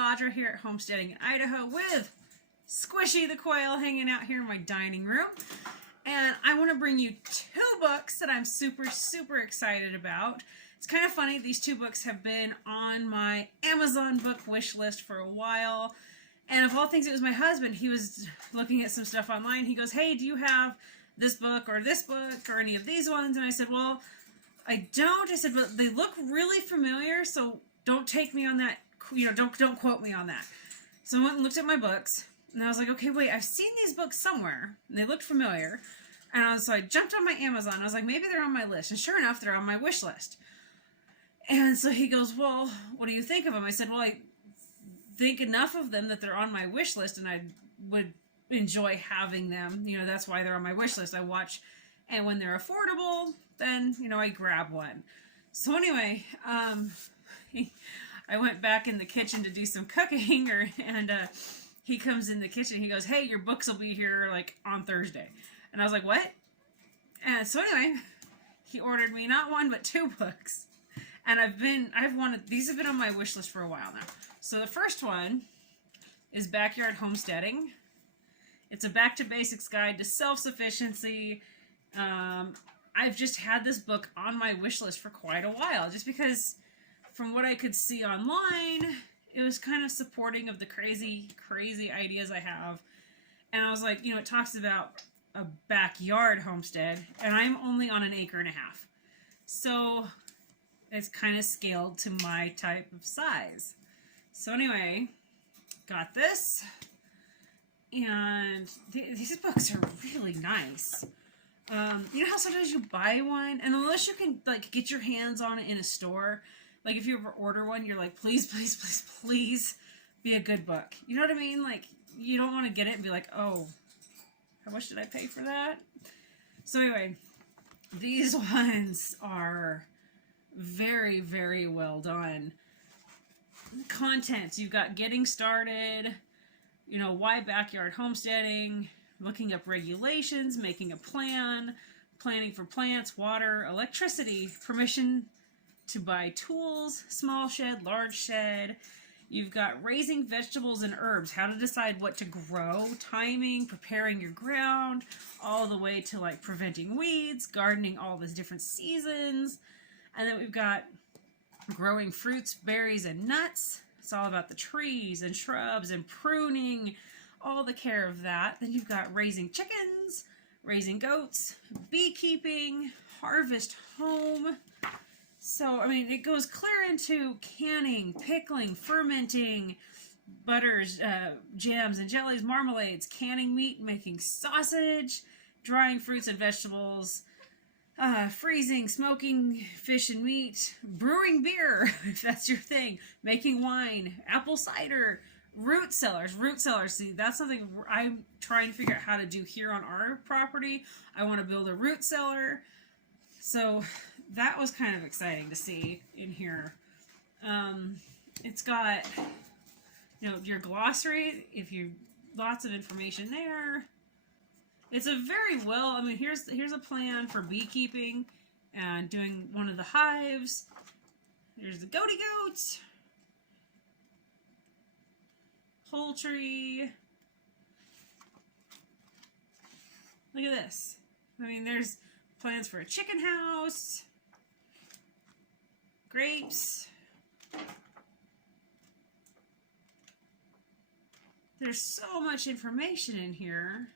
Audra here at Homesteading in Idaho with Squishy the Quail hanging out here in my dining room. And I want to bring you two books that I'm super excited about. It's kind of funny, these two books have been on my Amazon book wish list for a while. And of all things, it was my husband. He was looking at some stuff online. He goes, hey, do you have this book or any of these ones? And I said, well, I don't. I said, but they look really familiar, so don't take me on that, don't quote me on that. So I went and looked at my books, and I was like, okay, wait, I've seen these books somewhere, and they looked familiar. And so I jumped on my Amazon. I was like, maybe they're on my list. And sure enough, they're on my wish list. And so he goes, well, what do you think of them? I said, well, I think enough of them that they're on my wish list, and I would enjoy having them. That's why they're on my wish list. I watch, and when they're affordable, then, I grab one. So anyway, I went back in the kitchen to do some cooking, and he comes in the kitchen. He goes, hey, your books will be here like on Thursday. And I was like, what? And so anyway, he ordered me not one but two books. And these have been on my wish list for a while now. So the first one is Backyard Homesteading. It's a back to basics guide to self-sufficiency. I've just had this book on my wish list for quite a while, just because from what I could see online, it was kind of supporting of the crazy ideas I have. And I was like, it talks about a backyard homestead, and I'm only on 1.5 acres. So it's kind of scaled to my type of size. So anyway, got this, and these books are really nice. You know how sometimes you buy one, and unless you can get your hands on it in a store, like if you ever order one, you're like, please be a good book. You know what I mean? Like, you don't want to get it and be like, oh, how much did I pay for that? So anyway, these ones are very well done. Content, you've got getting started, why backyard homesteading, looking up regulations, making a plan, planning for plants, water, electricity, permission to buy tools, small shed, large shed. You've got raising vegetables and herbs, how to decide what to grow, timing, preparing your ground, all the way to preventing weeds, gardening all the different seasons. And then we've got growing fruits, berries, and nuts. It's all about the trees and shrubs and pruning, all the care of that. Then you've got raising chickens, raising goats, beekeeping, harvest home. So, it goes clear into canning, pickling, fermenting, butters, jams and jellies, marmalades, canning meat, making sausage, drying fruits and vegetables, freezing, smoking fish and meat, brewing beer, if that's your thing, making wine, apple cider, root cellars. See, that's something I'm trying to figure out how to do here on our property. I want to build a root cellar. So that was kind of exciting to see in here. It's got, your glossary, lots of information there. It's a very well, here's a plan for beekeeping and doing one of the hives. There's the goaty goats, poultry. Look at this. There's plans for a chicken house, grapes. There's so much information in here.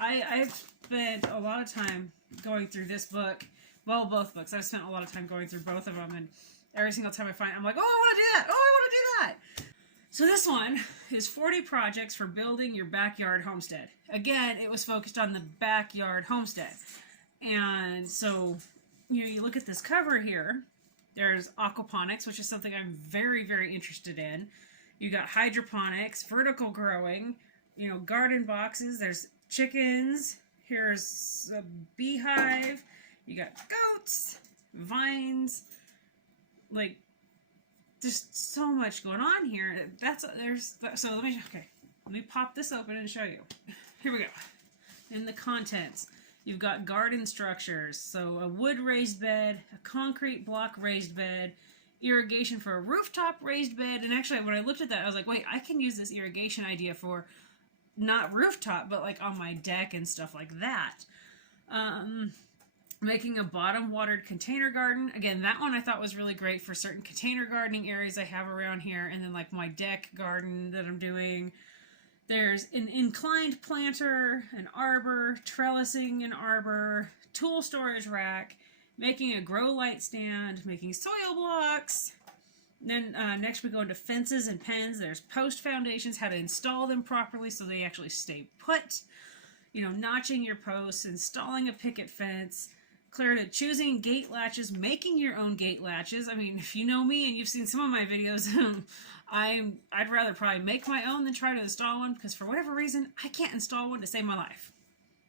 I've spent a lot of time going through this book. Well, both books. I've spent a lot of time going through both of them, and every single time I find it, I'm like, oh, I want to do that. Oh, I want to do that. So this one is 40 projects for building your backyard homestead. Again, it was focused on the backyard homestead. And so, you look at this cover here. There's aquaponics, which is something I'm very interested in. You got hydroponics, vertical growing, garden boxes. There's chickens. Here's a beehive. You got goats, vines, just so much going on here. So let me pop this open and show you. Here we go. In the contents, you've got garden structures. So a wood raised bed, a concrete block raised bed. irrigation for a rooftop raised bed. And actually, when I looked at that, I was like, wait, I can use this irrigation idea for not rooftop, but like on my deck and stuff like that. Making a bottom watered container garden. Again, that one I thought was really great for certain container gardening areas I have around here. And then like my deck garden that I'm doing. There's an inclined planter, an arbor, trellising an arbor, tool storage rack, making a grow light stand, making soil blocks. Then next we go into fences and pens. There's post foundations, how to install them properly so they actually stay put. You know, notching your posts, installing a picket fence, clear to choosing gate latches, making your own gate latches. I mean, if you know me and you've seen some of my videos, I'd rather probably make my own than try to install one, because for whatever reason, I can't install one to save my life.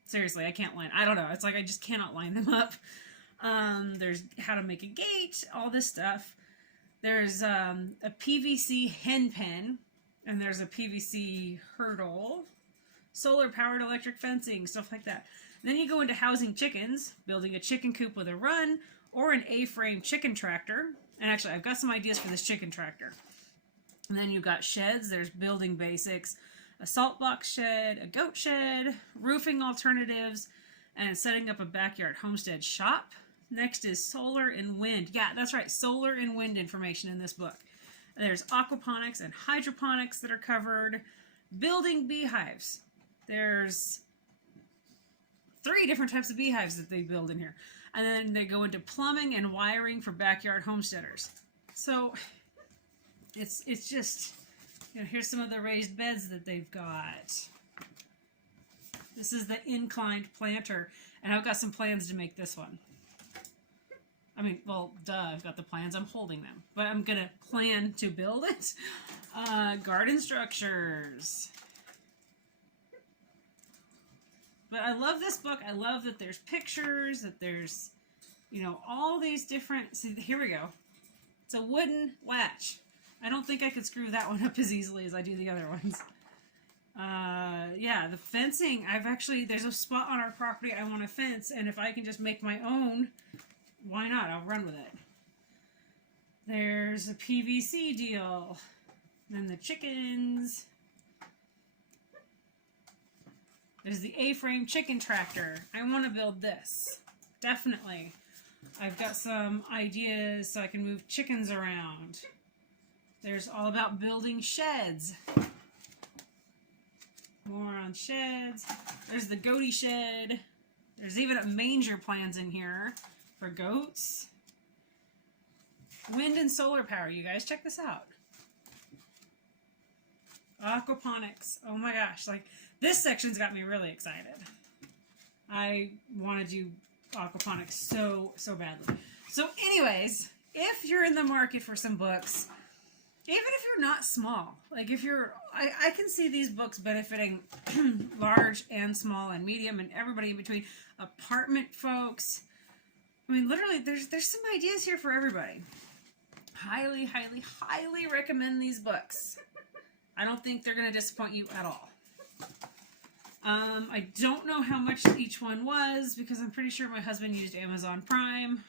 Seriously, I can't line. I don't know. It's like I just cannot line them up. There's how to make a gate, all this stuff. There's a PVC hen pen, and there's a PVC hurdle, solar powered electric fencing, stuff like that. Then you go into housing chickens, building a chicken coop with a run, or an A-frame chicken tractor. And actually, I've got some ideas for this chicken tractor. And then you've got sheds. There's building basics, a salt box shed, a goat shed, roofing alternatives, and setting up a backyard homestead shop. Next is solar and wind. Yeah, that's right, solar and wind information in this book. There's aquaponics and hydroponics that are covered. Building beehives. There's 3 different types of beehives that they build in here. And then they go into plumbing and wiring for backyard homesteaders. So it's just, you know, here's some of the raised beds that they've got. This is the inclined planter, and I've got some plans to make this one. I mean, well, duh, I've got the plans. I'm holding them, but I'm gonna plan to build it. Garden structures. But I love this book. I love that there's pictures, that there's, you know, all these different, see, here we go. It's a wooden latch. I don't think I could screw that one up as easily as I do the other ones. Yeah, the fencing, there's a spot on our property I want to fence, and if I can just make my own, why not? I'll run with it. There's a PVC deal. Then the chickens. There's the A-frame chicken tractor. I want to build this. Definitely. I've got some ideas so I can move chickens around. There's all about building sheds. More on sheds. There's the goaty shed. There's even a manger plans in here for goats. Wind and solar power, you guys. Check this out. Aquaponics. Oh my gosh. Like, this section's got me really excited. I want to do aquaponics so badly. So anyways, if you're in the market for some books, even if you're not small, like if you're, I can see these books benefiting large and small and medium and everybody in between. Apartment folks. I mean, literally, there's some ideas here for everybody. Highly, highly, highly recommend these books. I don't think they're going to disappoint you at all. I don't know how much each one was because I'm pretty sure my husband used Amazon Prime.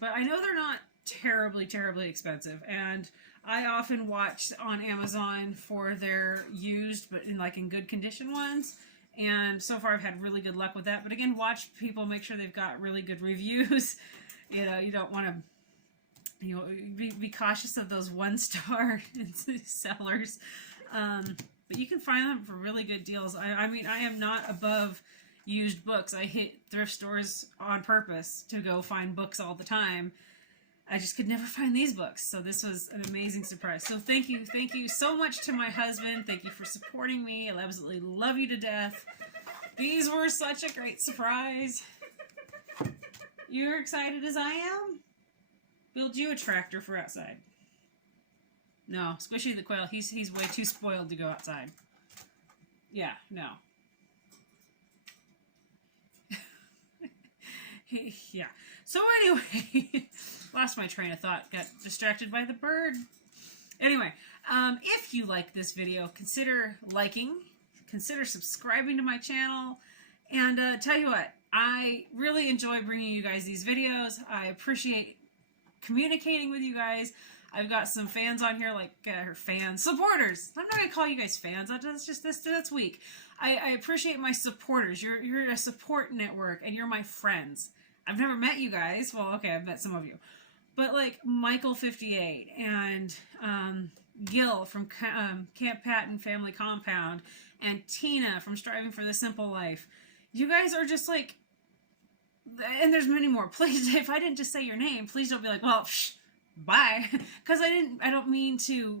But I know they're not terribly, terribly expensive. And I often watch on Amazon for their used, but in good condition ones. And so far I've had really good luck with that. But again, watch people, make sure they've got really good reviews. You know, you don't want to, you know, be cautious of those 1-star sellers. But you can find them for really good deals. I mean, I am not above used books. I hit thrift stores on purpose to go find books all the time. I just could never find these books. So this was an amazing surprise. So thank you so much to my husband. Thank you for supporting me. I absolutely love you to death. These were such a great surprise. You're excited as I am? Build you a tractor for outside. No, Squishy the Quail, he's way too spoiled to go outside. Yeah, no. Yeah. So anyway, lost my train of thought, got distracted by the bird. Anyway, if you like this video, consider liking, consider subscribing to my channel, and tell you what, I really enjoy bringing you guys these videos. I appreciate communicating with you guys. I've got some fans on here, like supporters. I'm not gonna call you guys fans. That's weak. I appreciate my supporters. You're a support network, and you're my friends. I've never met you guys. Well, okay, I've met some of you, but like Michael 58 and Gil from Camp Patton Family Compound, and Tina from Striving for the Simple Life. You guys are just like, and there's many more. Please, if I didn't just say your name, please don't be like, well, bye, because I don't mean to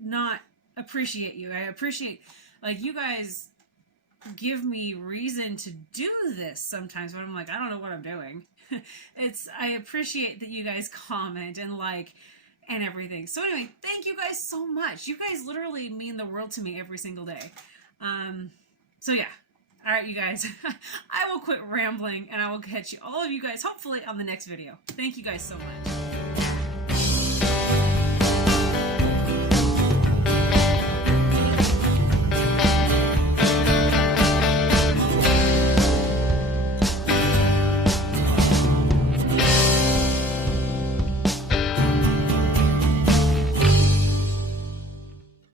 not appreciate you. I appreciate, like, you guys give me reason to do this sometimes when I'm like, I don't know what I'm doing. I appreciate that you guys comment and like and everything. So anyway, thank you guys so much. You guys literally mean the world to me every single day. So yeah. All right, you guys, I will quit rambling, and I will catch all of you guys hopefully on the next video. Thank you guys so much.